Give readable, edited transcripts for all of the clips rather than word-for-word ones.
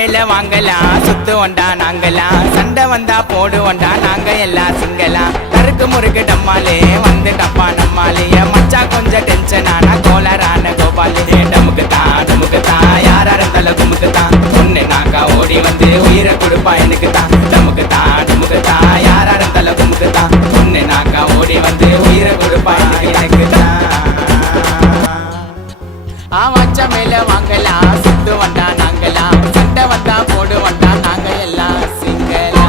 மேல வாங்கலாம், சுத்துவோண்டா நாங்கலாம், சண்டை வந்தா போடுவோண்டா நாங்க எல்லாம் சிங்கலாம். தருக்கு முறுக்கு டம்மாலே வந்து டப்பா நம்மாலே, மச்சா கொஞ்சம் டென்ஷன் ஆனா கோலரான கோபாலே. டமுக்கு தான் யாரா இருந்தாலும் குமுக்கு தான், ஒண்ணு நாக்கா ஓடி வந்து உயிரை கொடுப்பா எனக்கு தான். டமுக்கு தான் யாரா இருந்தாலும் குமுக்கு தான், ஒண்ணு நாக்கா ஓடி வந்து உயிரை கொடுப்பா எனக்கு தான். மச்சா மேல வாங்கலாம், சுத்து வந்தா நாங்கலாம், சண்டை வந்தா போடு வந்தா நாங்க எல்லாம் சிங்கலாம்.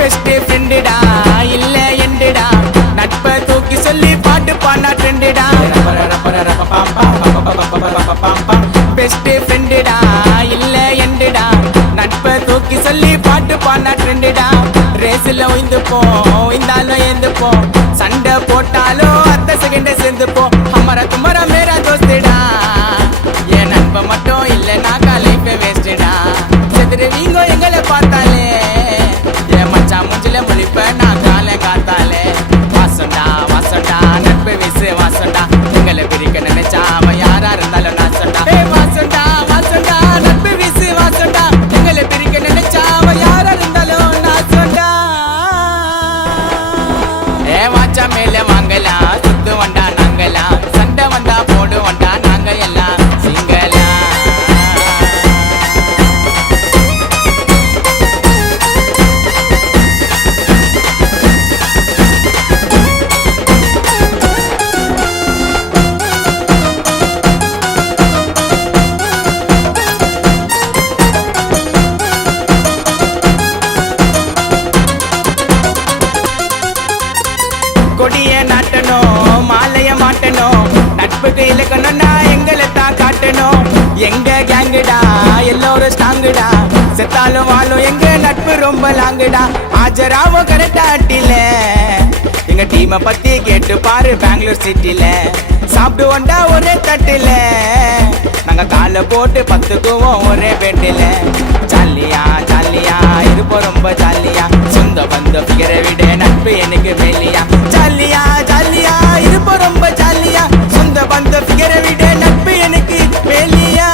பெஸ்ட் ஃப்ரெண்டுடா இல்ல எண்டுடா, நட்பை தூக்கி சொல்லி பாட்டு பாடினா ட்ரெண்டுடா. பெஸ்ட் ஃப்ரெண்டுடா இல்ல எண்டுடா, நட்பை தூக்கி சொல்லி பாட்டு பாடினா ட்ரெண்டுடா. ரேஸ்ல ஒய்ந்துப்போம் இந்தாலும் ஏந்துப்போம், சண்டை போட்டாலும் அத்த செகண்ட் சேர்ந்துப்போம். அமர துமர மேரா தோஸ்துடா, என் நட்பை மட்டும் இல்லைனாக்கா லைஃபே வேஸ்டுடா. செதுருவீங்க எங்களை பார்த்தாலே, என் மச்சா மூஞ்சில முழிப்ப நான் காலை காத்தாலே. வாசண்டா நட்பு வீசு வாசண்டா, எங்களை பிரிக்க நினைச்சா அவன் யாரா இருந்தாலும் நான் சொண்டா. வாசண்டா நட்பு வீசு வாசண்டா, எங்களை பிரிக்க நினைச்சா அவன் யாரா இருந்தாலும் நான் சொண்டா. மச்சா மேல வாங்கலாம், சுத்து வண்டா நாங்கலாம், சண்டை வந்தா போடு வண்டா நாங்க எல்லாம் சிங்கலாம். கொடிய நாட்டணும் மாலைய மாட்டணும், நட்புக்கு இலக்கணும்னா எங்களை தான் காட்டணும். எங்க கேங்குடா எல்லோரும் ஸ்ட்ராங்குடா, செத்தாலும் வாழும் எங்க நட்பு ரொம்ப லாங்குடா. ஆஜராவும் கரெக்டா அட்டில, எங்க டீமை பத்தி கேட்டு பாரு பெங்களூர் சிட்டில. சாப்பிடுவோண்டா ஒரே தட்டுல, நாங்க காலை போட்டு பத்துக்குவோம் ஒரே பெட்டில. ஜாலியா இருப்போம் ரொம்ப ஜாலியா, சொந்த பந்த பிகரை விட நட்பு எனக்கு மேலியா. ஜாலியா இருப்போம் ரொம்ப ஜாலியா, சொந்த பந்த பிகரை விட நட்பு எனக்கு மேலியா.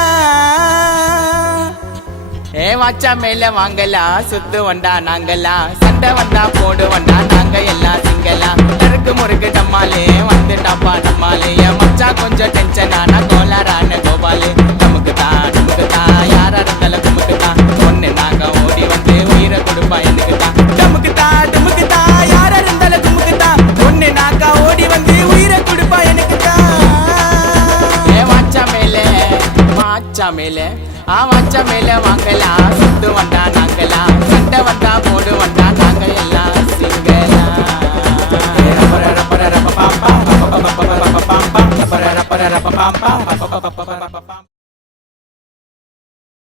மச்சா மேல வாங்கலாம், சுத்து வண்டா நாங்கலாம், சண்டை வந்தா போடு வண்டா நாங்க எல்லாம் சிங்கலாம். தருக்கு முறுக்கு டம்மாலே வந்து டப்பா நம்மாலே, மச்சா கொஞ்சம் டென்ஷன் ஆனா கோலரான கோபாலே. நமக்கு தான் யாரா இருந்தாலும் குமுக்கு தான், ஒண்ணு நாங்க ஓடி வந்து உயிரை கொடுப்பா எனக்கு தான். நமக்கு தான் யாரா இருந்தாலும் குமுக்கு தான், ஒண்ணு நாக்கா ஓடி வந்து உயிரை கொடுப்பா எனக்கு தான். மச்சா மேல வாங்கலாம், சுத்து வந்தா நாங்கலாம், சண்டை வந்தா போடு வந்தா நாங்க எல்லாம் சிங்கலாம்.